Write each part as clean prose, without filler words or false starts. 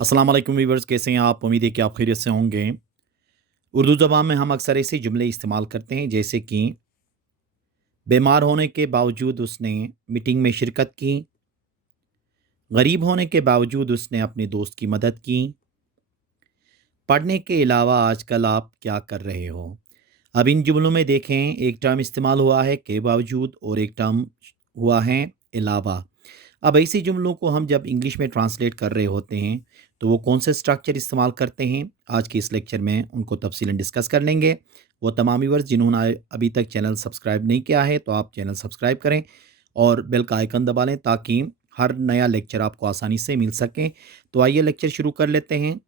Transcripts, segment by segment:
अस्सलाम वालेकुम वीवर्स, कैसे हैं आप? उम्मीद है कि आप खैरियत से होंगे। उर्दू ज़बान में हम अक्सर ऐसे जुमले इस्तेमाल करते हैं जैसे कि बीमार होने के बावजूद उसने मीटिंग में शिरकत की, गरीब होने के बावजूद उसने अपने दोस्त की मदद की, पढ़ने के अलावा आजकल आप क्या कर रहे हो? अब इन जुमलों में देखें, एक टर्म इस्तेमाल हुआ है के बावजूद और एक टर्म हुआ है अलावा। अब ऐसे जुमलों को हम जब इंग्लिश में ट्रांसलेट कर रहे होते हैं तो वो कौन से स्ट्रक्चर इस्तेमाल करते हैं, आज के इस लेक्चर में उनको तफसीलन डिस्कस कर लेंगे। वो तमाम व्यूअर्स जिन्होंने अभी तक चैनल सब्सक्राइब नहीं किया है तो आप चैनल सब्सक्राइब करें और बेल का आइकन दबा लें ताकि हर नया लेक्चर आपको आसानी से मिल सके। तो आइए लेक्चर शुरू कर लेते हैं।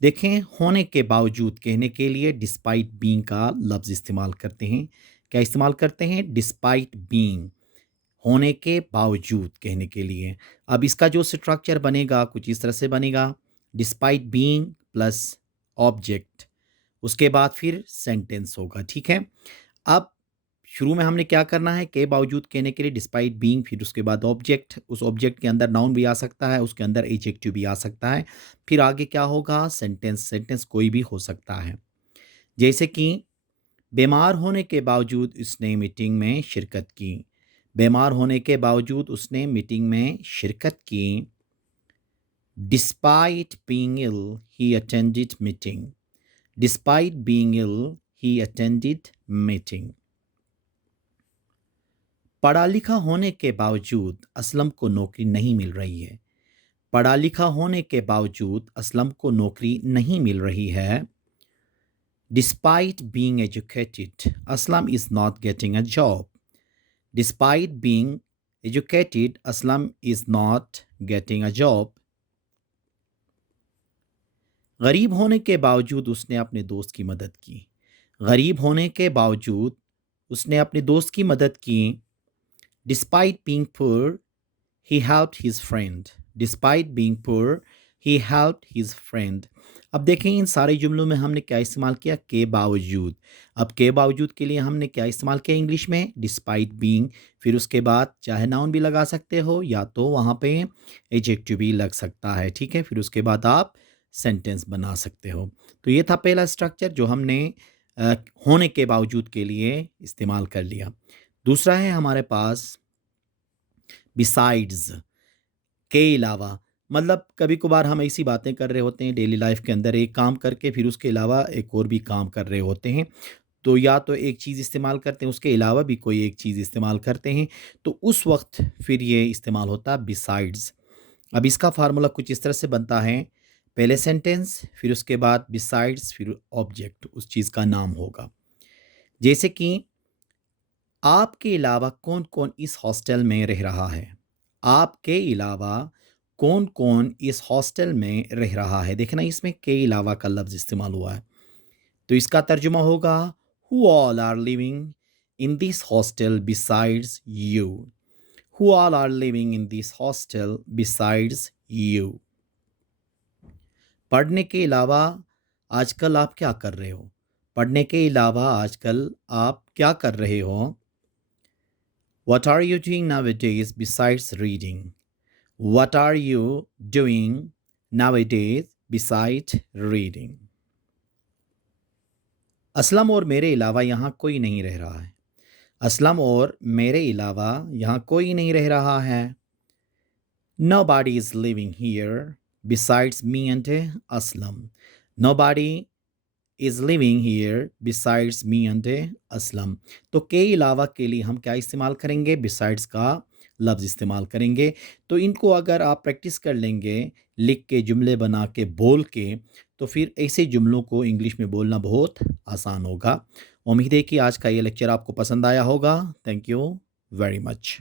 देखें, होने के बावजूद कहने के लिए डिस्पाइट बीइंग का लफ्ज़ इस्तेमाल करते हैं। क्या इस्तेमाल करते हैं? डिस्पाइट बीइंग, होने के बावजूद कहने के लिए। अब इसका जो स्ट्रक्चर बनेगा कुछ इस तरह से बनेगा, डिस्पाइट बीइंग प्लस ऑब्जेक्ट, उसके बाद फिर सेंटेंस होगा। ठीक है। अब शुरू में हमने क्या करना है, के बावजूद कहने के लिए डिस्पाइट बीइंग, फिर उसके बाद ऑब्जेक्ट, उस ऑब्जेक्ट के अंदर नाउन भी आ सकता है, उसके अंदर एडजेक्टिव भी आ सकता है। फिर आगे क्या होगा, सेंटेंस। सेंटेंस कोई भी हो सकता है, जैसे कि बीमार होने के बावजूद उसने मीटिंग में शिरकत की। बीमार होने के बावजूद उसने मीटिंग में शिरकत की। Despite being ill he attended meeting. Despite being ill he attended meeting. पढ़ा लिखा होने के बावजूद असलम को नौकरी नहीं मिल रही है। पढ़ा लिखा होने के बावजूद असलम को नौकरी नहीं मिल रही है। Despite being educated, Aslam is not getting a job. Despite being educated, Aslam is not getting a job. गरीब होने के बावजूद उसने अपने दोस्त की मदद की। गरीब होने के बावजूद उसने अपने दोस्त की मदद की। Despite being poor, he helped his friend. Despite being poor, he helped his friend. अब देखें, इन सारे जुमलों में हमने क्या इस्तेमाल किया, के बावजूद। अब के बावजूद के लिए हमने क्या इस्तेमाल किया इंग्लिश में, डिस्पाइट बीइंग। फिर उसके बाद चाहे नाउन भी लगा सकते हो या तो वहाँ पे एडजेक्टिव भी लग सकता है। ठीक है। फिर उसके बाद आप सेंटेंस बना सकते हो। तो ये था पहला स्ट्रक्चर जो हमने अ, होने के बावजूद के लिए इस्तेमाल कर लिया। दूसरा है हमारे पास बिसाइड्स, के अलावा। मतलब कभी कभार हम ऐसी बातें कर रहे होते हैं डेली लाइफ के अंदर, एक काम करके फिर उसके अलावा एक और भी काम कर रहे होते हैं। तो या तो एक चीज़ इस्तेमाल करते हैं, उसके अलावा भी कोई एक चीज़ इस्तेमाल करते हैं, तो उस वक्त फिर ये इस्तेमाल होता है बिसाइड्स। अब इसका फार्मूला कुछ इस तरह से बनता है, पहले सेंटेंस, फिर उसके बाद बिसाइड्स, फिर ऑब्जेक्ट, उस चीज़ का नाम होगा। जैसे कि आपके अलावा कौन-कौन इस हॉस्टल में रह रहा है? आपके अलावा कौन-कौन इस हॉस्टल में रह रहा है? देखना इसमें के अलावा का लफ्ज़ इस्तेमाल हुआ है। तो इसका तर्जुमा होगा, who all are living in this hostel besides you. Who all are living in this hostel besides you. पढ़ने के अलावा आजकल आप क्या कर रहे हो? पढ़ने के अलावा आजकल आप क्या कर रहे हो? What are you doing nowadays besides reading? What are you doing nowadays besides reading? Aslam और मेरे अलावा यहाँ कोई नहीं रह रहा है। असलम और मेरे अलावा यहाँ कोई नहीं रह रहा है। Nobody is living here besides me and Aslam. Nobody is living here besides me and Aslam. तो के अलावा के लिए हम क्या इस्तेमाल करेंगे, बिसाइड्स का लफ्ज़ इस्तेमाल करेंगे। तो इनको अगर आप प्रैक्टिस कर लेंगे, लिख के, जुमले बना के, बोल के, तो फिर ऐसे जुमलों को इंग्लिश में बोलना बहुत आसान होगा। उम्मीद है कि आज का ये लेक्चर आपको पसंद आया होगा। Thank you very much.